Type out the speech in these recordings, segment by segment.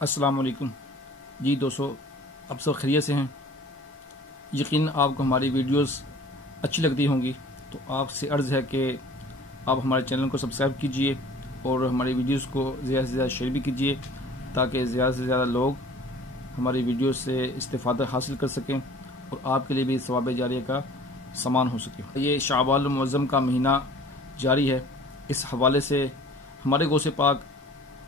السلام علیکم جی دوستو، آپ سب خیریت سے ہیں؟ یقین آپ کو ہماری ویڈیوز اچھی لگتی ہوں گی، تو آپ سے عرض ہے کہ آپ ہمارے چینل کو سبسکرائب کیجئے اور ہماری ویڈیوز کو زیادہ سے زیادہ شیئر بھی کیجئے تاکہ زیادہ سے زیادہ لوگ ہماری ویڈیوز سے استفادہ حاصل کر سکیں اور آپ کے لیے بھی ثواب جاریہ کا سامان ہو سکے۔ یہ شعبان المعظم کا مہینہ جاری ہے، اس حوالے سے ہمارے غوث پاک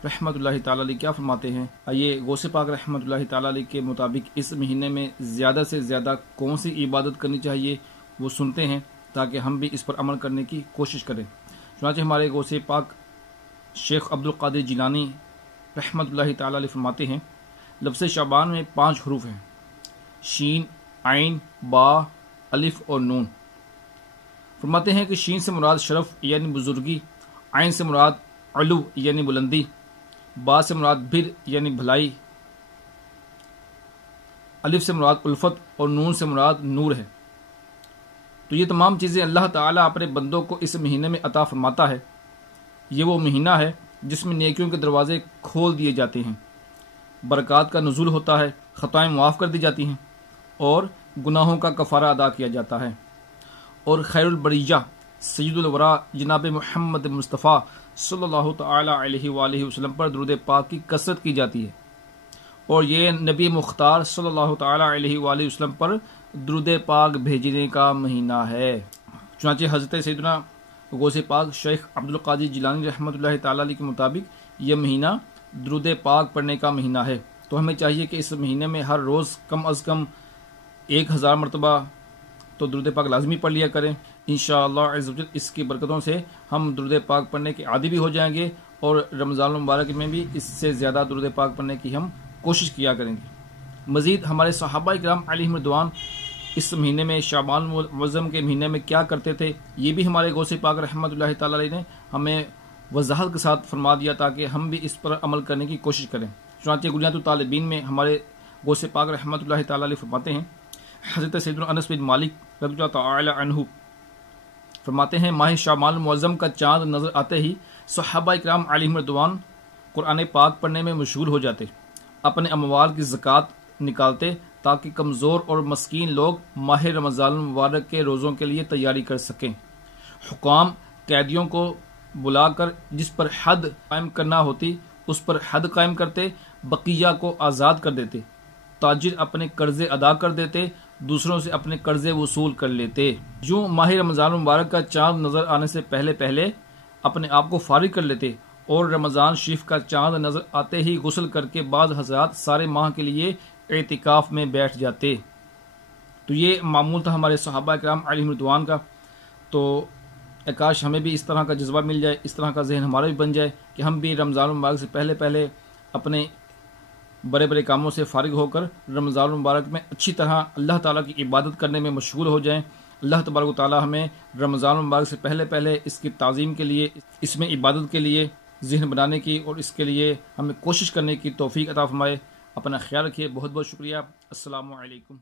رحمت اللہ تعالیٰ علیہ کیا فرماتے ہیں؟ آئیے غوث پاک رحمت اللہ تعالیٰ علیہ کے مطابق اس مہینے میں زیادہ سے زیادہ کون سی عبادت کرنی چاہیے وہ سنتے ہیں تاکہ ہم بھی اس پر عمل کرنے کی کوشش کریں۔ چنانچہ ہمارے غوث پاک شیخ عبد القادر جیلانی رحمت اللہ تعالیٰ علیہ فرماتے ہیں، لفظ شعبان میں 5 حروف ہیں: شین، عین، با، الف اور نون۔ فرماتے ہیں کہ شین سے مراد شرف یعنی بزرگی، عین سے مراد علو یعنی بلندی، با سے مراد بر یعنی بھلائی، الف سے مراد الفت اور نون سے مراد نور ہے۔ تو یہ تمام چیزیں اللہ تعالیٰ اپنے بندوں کو اس مہینے میں عطا فرماتا ہے۔ یہ وہ مہینہ ہے جس میں نیکیوں کے دروازے کھول دیے جاتے ہیں، برکات کا نزول ہوتا ہے، خطائیں معاف کر دی جاتی ہیں اور گناہوں کا کفارہ ادا کیا جاتا ہے، اور خیر البریہ سید الورا جناب محمد مصطفیٰ صلی اللہ تعالی علیہ وآلہ وسلم پر درود پاک کی کثرت کی جاتی ہے، اور یہ نبی مختار صلی اللہ تعالی علیہ وآلہ وسلم پر درود پاک بھیجنے کا مہینہ ہے۔ چنانچہ حضرت سیدنا غوث پاک شیخ عبد القادر جیلانی رحمۃ اللہ تعالی علیہ کے مطابق یہ مہینہ درود پاک پڑھنے کا مہینہ ہے۔ تو ہمیں چاہیے کہ اس مہینے میں ہر روز کم از کم 1000 مرتبہ تو درود پاک لازمی پڑھ لیا کریں۔ انشاءاللہ عز و جل اس کی برکتوں سے ہم درود پاک پڑھنے کے عادی بھی ہو جائیں گے، اور رمضان المبارک میں بھی اس سے زیادہ درود پاک پڑھنے کی ہم کوشش کیا کریں گے۔ مزید ہمارے صحابہ کرام علیہم رضوان اس مہینے میں شعبان المعظم کے مہینے میں کیا کرتے تھے، یہ بھی ہمارے غوث پاک رحمت اللہ تعالی علیہ نے ہمیں وضاحت کے ساتھ فرما دیا تاکہ ہم بھی اس پر عمل کرنے کی کوشش کریں۔ چنانچہ گلیات الطالبین میں ہمارے غوث پاک رحمت اللہ تعالی علیہ فرماتے ہیں، حضرت سیدنا انس بن مالک رضی اللہ تعالی عنہ فرماتے ہیں، ماہ شعبان المعظم کا چاند نظر آتے ہی صحابہ کرام علیہم رضوان قرآن پاک پڑھنے میں مشغول ہو جاتے، اپنے اموال کی زکوٰۃ نکالتے تاکہ کمزور اور مسکین لوگ ماہ رمضان المبارک کے روزوں کے لیے تیاری کر سکیں۔ حکام قیدیوں کو بلا کر جس پر حد قائم کرنا ہوتی اس پر حد قائم کرتے، بقیہ کو آزاد کر دیتے، تاجر اپنے قرضے ادا کر دیتے، دوسروں سے اپنے قرضے وصول کر لیتے۔ جو ماہ رمضان المبارک کا چاند نظر آنے سے پہلے اپنے آپ کو فارغ کر لیتے، اور رمضان شریف کا چاند نظر آتے ہی غسل کر کے بعض حضرات سارے ماہ کے لیے اعتکاف میں بیٹھ جاتے۔ تو یہ معمول تھا ہمارے صحابہ کرام علیہم رضوان کا۔ تو کاش ہمیں بھی اس طرح کا جذبہ مل جائے، اس طرح کا ذہن ہمارا بھی بن جائے کہ ہم بھی رمضان المبارک سے پہلے اپنے بڑے بڑے کاموں سے فارغ ہو کر رمضان المبارک میں اچھی طرح اللہ تعالیٰ کی عبادت کرنے میں مشغول ہو جائیں۔ اللہ تبارک و تعالیٰ ہمیں رمضان المبارک سے پہلے اس کی تعظیم کے لیے، اس میں عبادت کے لیے ذہن بنانے کی اور اس کے لیے ہمیں کوشش کرنے کی توفیق عطا فرمائے۔ اپنا خیال رکھیے، بہت بہت شکریہ۔ السلام علیکم۔